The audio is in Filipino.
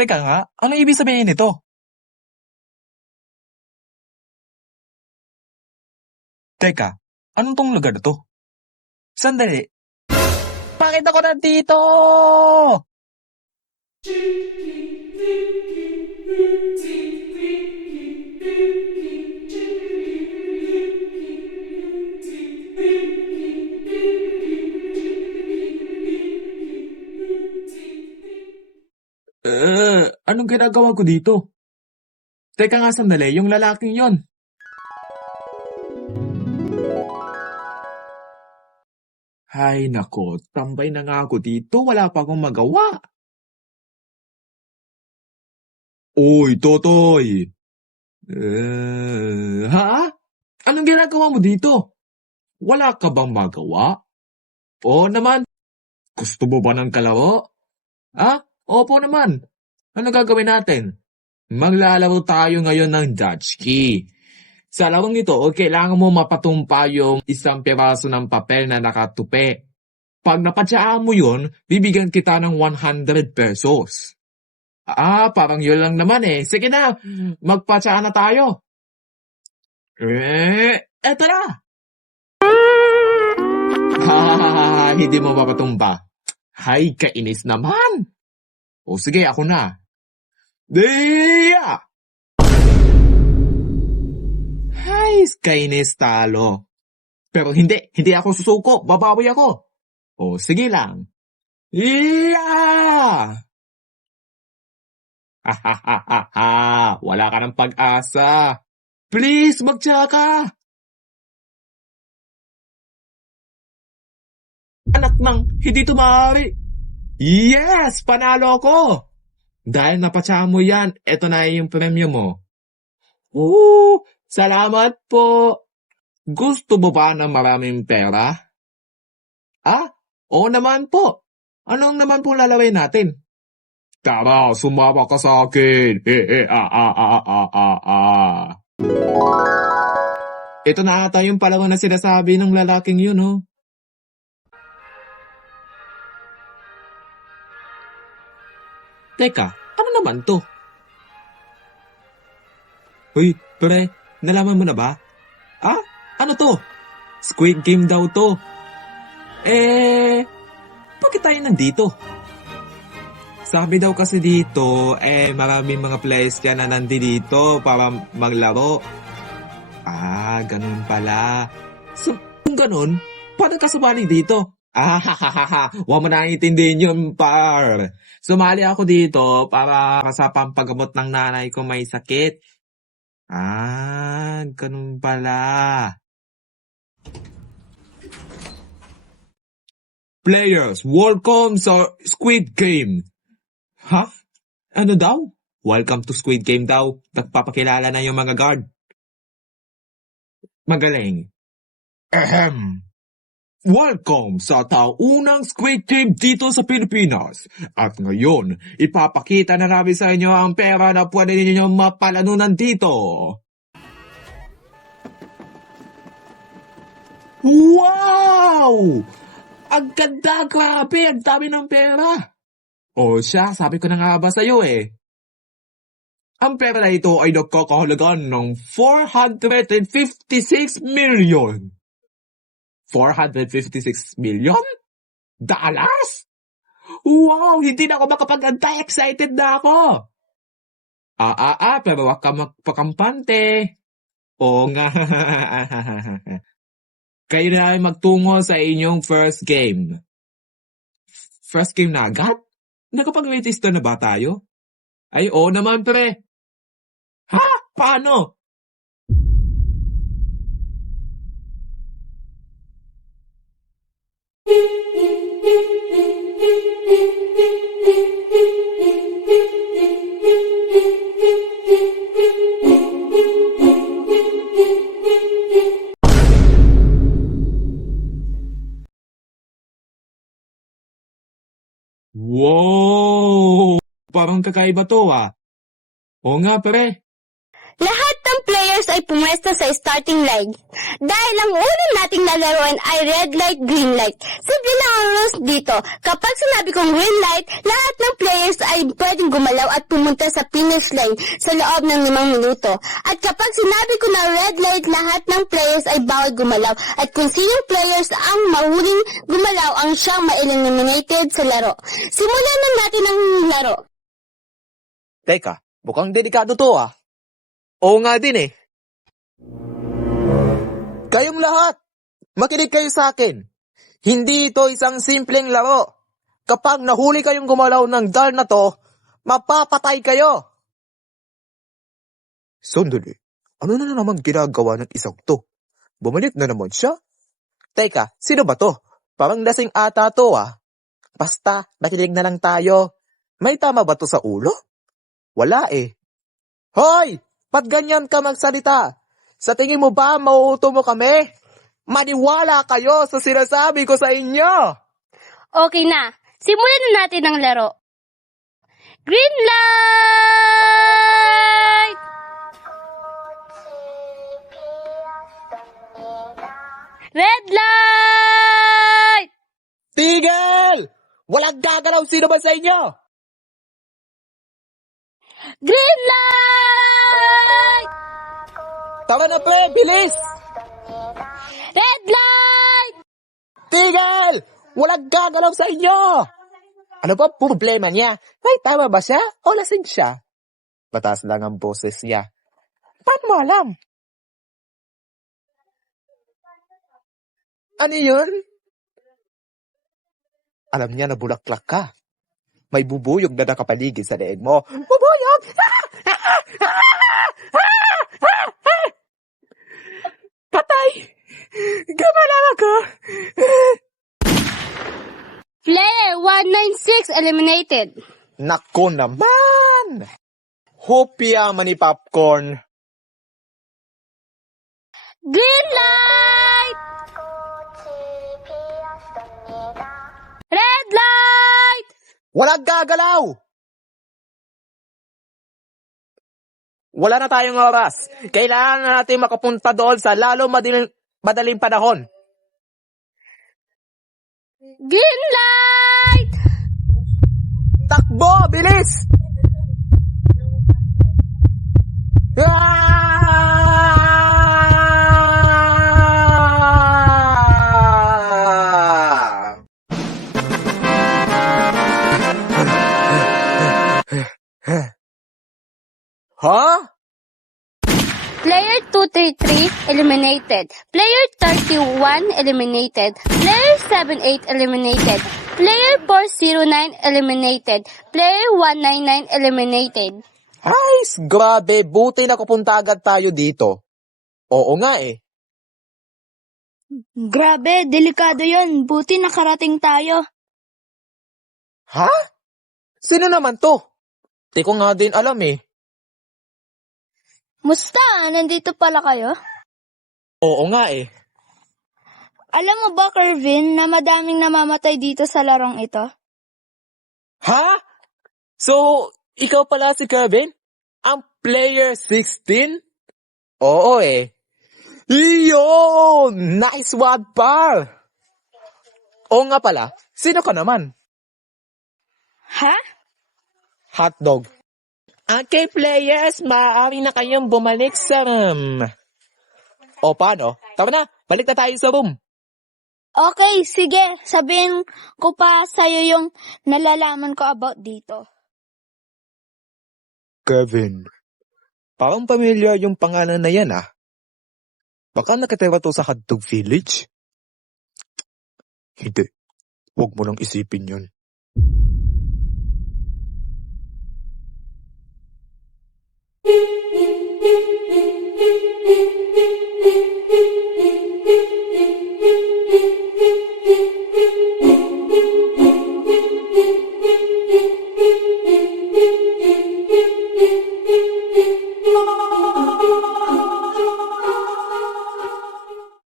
Teka nga, ano ibig sabihin nito? Teka, anong tong lugar na 'to? Sandali, bakit ako nandito? Anong ginagawa ko dito? Teka nga sandali, yung lalaking yon. Hay nako, tambay na nga ako dito, wala pa akong magawa. Uy, Totoy! Ha? Anong ginagawa mo dito? Wala ka bang magawa? Oo naman, gusto mo ba ng kalaro? Ha? Opo naman. Ano gagawin natin? Maglalaro tayo ngayon ng Dutch Key. Sa larong ito, kailangan mo mapatumpa yung isang piraso ng papel na nakatupi. Pag napatsaan mo yun, bibigyan kita ng 100 pesos. Parang yun lang naman eh. Sige na, magpatsaan na tayo. Eto na! Hindi mo mapatumpa. Hay, kainis naman. O sige, ako na. Diya! Hay, kainis talo. Pero hindi ako susuko. Babawi ako. O sige lang. Yeah! Wala ka ng pag-asa. Please, magtsaka. Anak ng hindi tumari. Yes! Panalo ko! Dahil napatsahan mo yan, eto na yung premyo mo. Salamat po. Gusto mo ba ng maraming pera? Oo naman po. Anong naman pong lalawin natin? Tara, sumama ka sa akin. Ito na ata yung palaro na sinasabi ng lalaking yun, oh. Teka, ano naman to? Uy, pre, nalaman mo na ba? Ano to? Squid Game daw to. Bakit tayo nandito? Sabi daw kasi dito, maraming mga players dyan na nandito para maglaro. Ganun pala. So, kung ganun, paano ka sumali dito? Huwag mo na intindihin yun, par. Sumali ako dito para sa pampagamot ng nanay ko may sakit. Ganun pala. Players, welcome sa Squid Game. Ano daw? Welcome to Squid Game daw. Nagpapakilala na yung mga guard. Magaling. Welcome sa taunang Squid Game dito sa Pilipinas. At ngayon, ipapakita na namin sa inyo ang pera na pwede ninyo mapalanunan dito. Wow! Ang ganda, grabe! Ang dami ng pera! Sabi ko na nga ba sa'yo eh. Ang pera na ito ay nagkakahalaga ng 456 million. 456 million? Dollars? Wow! Hindi na ako makapag-antay. Excited na ako. Pero wag ka magpakampante. Oo nga. Kayo na ay magtungo sa inyong first game. First game na agad? Nakapag-register na ba tayo? Oo naman, pre. Paano? Wow! Parang kakaiba to, Oo nga, pre. Lahat ng players ay ay pumwesto sa starting line. Dahil ang unang nating lalaroin ay red light, green light. Simple lang ang rules dito. Kapag sinabi kong green light, lahat ng players ay pwedeng gumalaw at pumunta sa finish line sa loob ng 5 minuto. At kapag sinabi ko na red light, lahat ng players ay bawal gumalaw. At kung sinong players ang mahuling gumalaw ang siyang ma-eliminated sa laro. Simulan na natin ang laro. Teka, mukhang delikado to ah. Oo nga din eh. Kayong lahat, makinig kayo sa akin. Hindi ito isang simpleng laro. Kapag nahuli kayong gumalaw ng dal na to, mapapatay kayo. Sandali, ano na naman ginagawa ng isang to? Bumalik na naman siya? Teka, sino ba to? Parang lasing ata to ah. Basta, makinig na lang tayo. May tama ba to sa ulo? Wala eh. Hoy! Ba't ganyan ka magsalita? Sa tingin mo ba mauuto mo kami? Maniwala kayo sa sinasabi ko sa inyo! Okay na, simulan na natin ang laro. Green light! Red light! Tigil! Walang gagalaw sino ba sa inyo? Green light! Tara na pre, bilis! Red light! Tigil! Walang gagalaw sa inyo! Ano ba problema niya? May tama ba siya o lasing siya? Mataas lang ang boses niya. Paano mo alam? Ano yun? Alam niya na bulaklak ka. May bubuyog na nakapaligid sa leeg mo. Bubuyog! Patay! Gumalaw ako! Player 196 eliminated. Nako naman! Hopya mani popcorn. Green light! Red light! Walang gagalaw! Wala na tayong oras. Kailangan na natin makapunta doon sa lalo madaling panahon. Green light! Takbo! Bilis! Ha? Player 233 eliminated. Player 31 eliminated. Player 78 eliminated. Player 409 eliminated. Player 199 eliminated. Ay, grabe. Buti nakapunta agad tayo dito. Oo nga eh. Grabe, delikado yon. Buti nakarating tayo. Ha? Sino naman to? Di ko nga din alam eh. Musta? Nandito pala kayo? Oo nga eh. Alam mo ba, Kervin, na madaming namamatay dito sa larong ito? Ha? So, ikaw pala si Kevin? Ang player 16? Oo eh. Iyon! Nice one, par! Oo nga pala, sino ka naman? Ha? Hotdog. Okay, players, maaari na kayong bumalik sa room. O paano? Tama na, balik na tayo sa room. Okay, sige. Sabihin ko pa sa'yo yung nalalaman ko about dito. Kevin, parang pamilyar yung pangalan na yan ah. Baka nakatira to sa Hotdog Village? Hindi, huwag mo nang isipin yun.